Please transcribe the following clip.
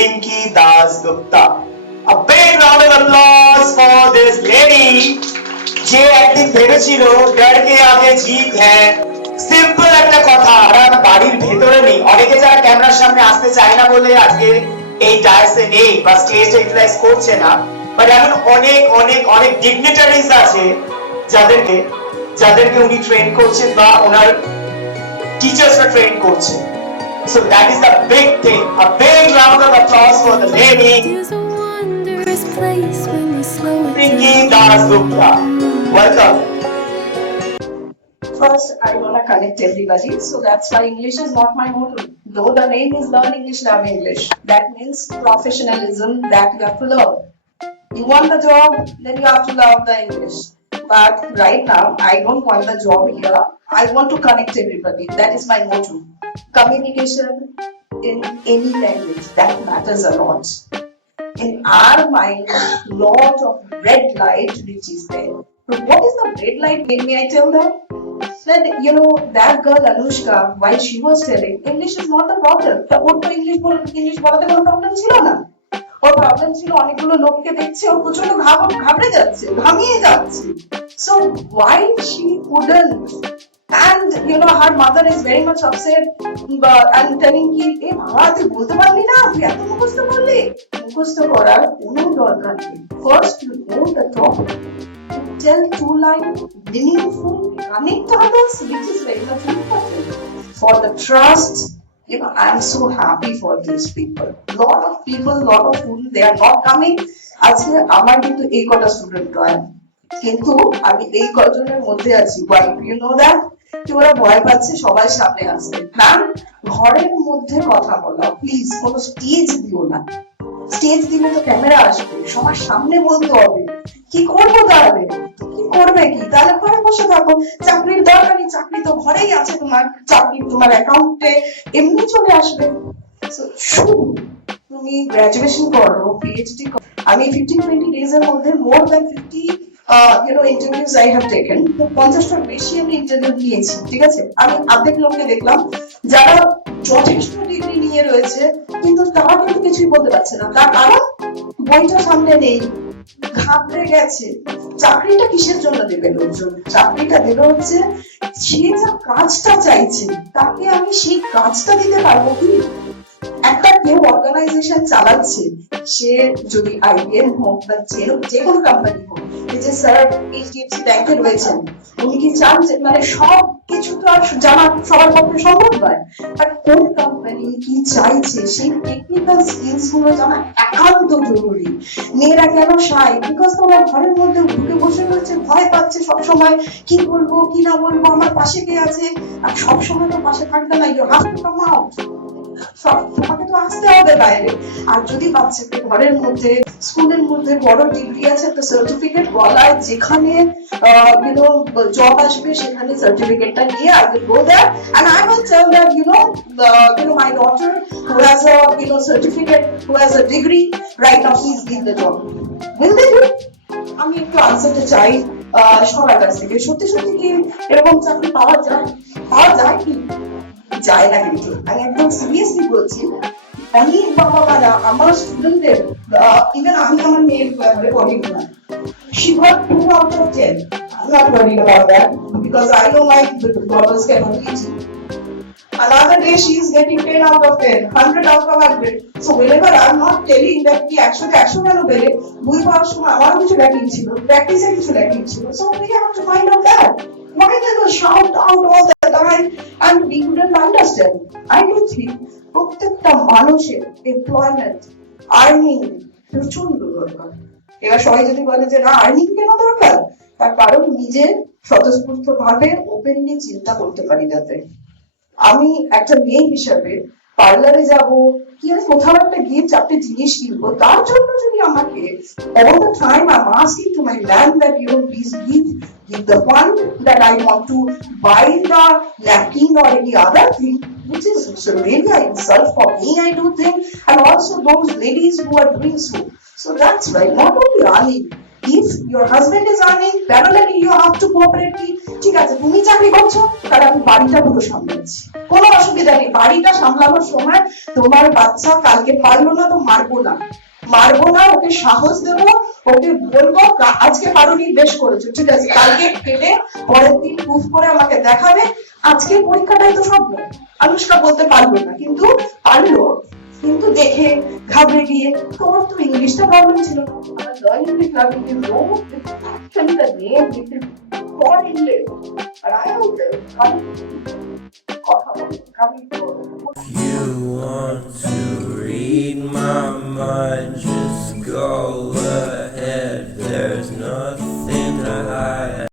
Pinky Das Gupta. A big round of applause for this lady. যে একদিন ভেবেছিল ডর কে আগে জিত হ্যাঁ, সিম্পল একটা কথা। আর বাড়ির ভেতরে নেই, অনেকে যারা ক্যামেরার সামনে আসতে চায় না বলে আজকে এই ডায়াসে নেই বা স্টেজে ইউটিলাইজ করছে না, বাট এমন অনেক অনেক অনেক ডিগনিটারিজ আছে যাদেরকে যাদেরকে উনি ট্রেন করছেন বা ওনার টিচার্সরা ট্রেন করছে। So that is the big thing. A big round of applause for the lady. Pinky Das Gupta. Welcome. First, I want to connect everybody, so that's why English is not my motto. Though the name is Learn English, Love English. That means professionalism that you have to learn. You want the job, then you have to love the English. But right now, I don't want the job here. I want to connect everybody. That is my motto. Communication in any language, that matters a lot. In our mind, lot of red light which is there. So what is the red light? May I tell them? That that girl Anushka, while she was telling, English is not the problem. ওর তো English বলাতে কোনো problem ছিল না। ওর problem ছিল অনেকগুলো লোককে দেখছে, ওর প্রচন্ড ঘাবড়ে যাচ্ছে, ঘামিয়ে যাচ্ছে। So why she couldn't? And her mother is very much upset and telling কি এ বাবা তুই বলতে পারলি না, তুই এত মুখস্থ করলি। মুখস্থ করার কোনো দরকার নেই। First you know the topic, tell two lines, meaningful, connect to others, which is very much important. For the trust, I am so happy for these people. Lot of students, they are not coming. আজকে আমার কিন্তু এই কটা student নয়, কিন্তু আমি এই কজনের মধ্যে আছি। Why do you know that? কি ওরা ভয় পাচ্ছে সবাই সামনে আসতে। ম্যাম, ঘরের মধ্যে কথা বলা, প্লিজ কোনো স্টেজ দিও না। স্টেজ দিলে তো ক্যামেরা আসবে, সবার সামনে বলতে হবে। কি করবো তাহলে? কি করবে কি? তাহলে ঘরে বসে থাকো, চাকরির দরকার নেই, চাকরি তো ঘরেই আছে, তোমার চাকরি তোমার অ্যাকাউন্টে এমনি চলে আসবে। তুমি গ্রাজুয়েশন করো, পিএইচডি করো। আমি 15-20 ডেজ এর মধ্যে more than 50 interviews I have taken. 50টার বেশি আমি ইন্টারভিউ নিয়েছি, ঠিক আছে? আমি অর্ধেক লোককে দেখলাম যারা যথেষ্ট ডিগ্রি নিয়ে রয়েছে, কিন্তু তারা কিন্তু কিছুই বলতে পারছে না। তার কারণ বইটা সামনে নেই, ঘাবড়ে গেছে। চাকরিটা কিসের জন্য দেবে লোকজন? চাকরিটা দেবে হচ্ছে সে যা কাজটা চাইছে তাকে আমি সেই কাজটা দিতে পারবো কি? একটা কেউ অর্গানাইজেশন চালাচ্ছে, সে যদি IBM হোক বা যে কোনো কোম্পানি হোক, যে স্যার HDFC ব্যাংকে রয়েছেন, উনি কি চান যে মানে সব কিছু তো আর জানা সবার পক্ষে সম্ভব নয়, বাট কোন কোম্পানি কি চাইছে সেই টেকনিক্যাল স্কিলস গুলো জানা একান্ত জরুরি। মেয়েরা কেন শাই? বিকজ ওরা ঘরের মধ্যে ঢুকে বসে রয়েছে, ভয় পাচ্ছে সবসময়, কি বলবো কি না বলবো, আমার পাশে কে আছে। আর সবসময় তো পাশে থাকবে না, you have to come out. তোমাকে তো আসতে হবে বাইরে। আর যদি বাচ্চাকে ঘরের মধ্যে, স্কুলের মধ্যে বড় ডিগ্রি আছে, একটা সার্টিফিকেট গলায়, যেখানে জব আসবে সেখানে সার্টিফিকেটটা নিয়ে I will go there and I will tell that my daughter who has a certificate, who has a degree, right now please give the job. Will they do? আমি একটু আনসারটা চাই সবার কাছ থেকে। সত্যি সত্যি কি এরকম চাকরি পাওয়া যায় কি? যায় না। কিন্তু আমি একদম সিরিয়াসলি বলছি, অনেক বাবা মারা আমার স্টুডেন্টদের, ইভেন আমি আমার মেয়ের ব্যাপারে worried না। She got 2 out of 10. I'm not worried about that because I know my daughters can only teach. Another day she is getting 10 out of 10, 100 out of 100. So whenever I'm not telling that কি 100 কেন পেলে, বই পড়ার সময় আমারও কিছু lacking ছিল, প্র্যাকটিসে কিছু ল্যাকিং ছিল। So we have to find out that. Why they will shout out all the time and we couldn't understand? I do think প্রত্যেকটা মানুষের এমপ্লয়মেন্ট, আর্নিং প্রচন্ড দরকার। এবার সবাই যদি বলে যে না আর্নিং কেন দরকার, তার কারণ নিজে স্বতঃস্ফূর্ত ভাবে ওপেনলি চিন্তা করতে পারি যাতে। আমি একটা মেয়ে হিসাবে পার্লারে যাব, কি আমি কোথাও একটা গিয়ে 4টে জিনিস কিনবো, তার জন্য যদি আমাকে all the time I'm asking to my man that please give the one that I want to buy the napkin or any other thing, which is really an insult for me, I do think, and also those ladies who are doing so. So that's right, not only earning, if your husband is earning parallelly you have to cooperate কি ঠিক আছে তুমি চাকরি করছো তাহলে আমি বাড়িটা পুরো সামলাচ্ছি কোনো অসুবিধা নেই বাড়িটা সামলানোর সময় তোমার বাচ্চা কালকে পারলো না তো মারবো না ওকে সাহস দেবো ওকে বলবো আজকে পারোনি বেশ করেছো ঠিক আছে কালকে কেটে পরের দিন প্রুফ করে আমাকে দেখাবে আজকে পরীক্ষাটাই তো স্বপ্ন আনুষ্কা বলতে পারলো না কিন্তু পারলো কিন্তু দেখে ঘাবড়ে গিয়ে তোমার তো ইংলিশটা প্রবলেম ছিল আমার learn English learning is no actually the name which is for English and I am coming to You want to read my mind, just go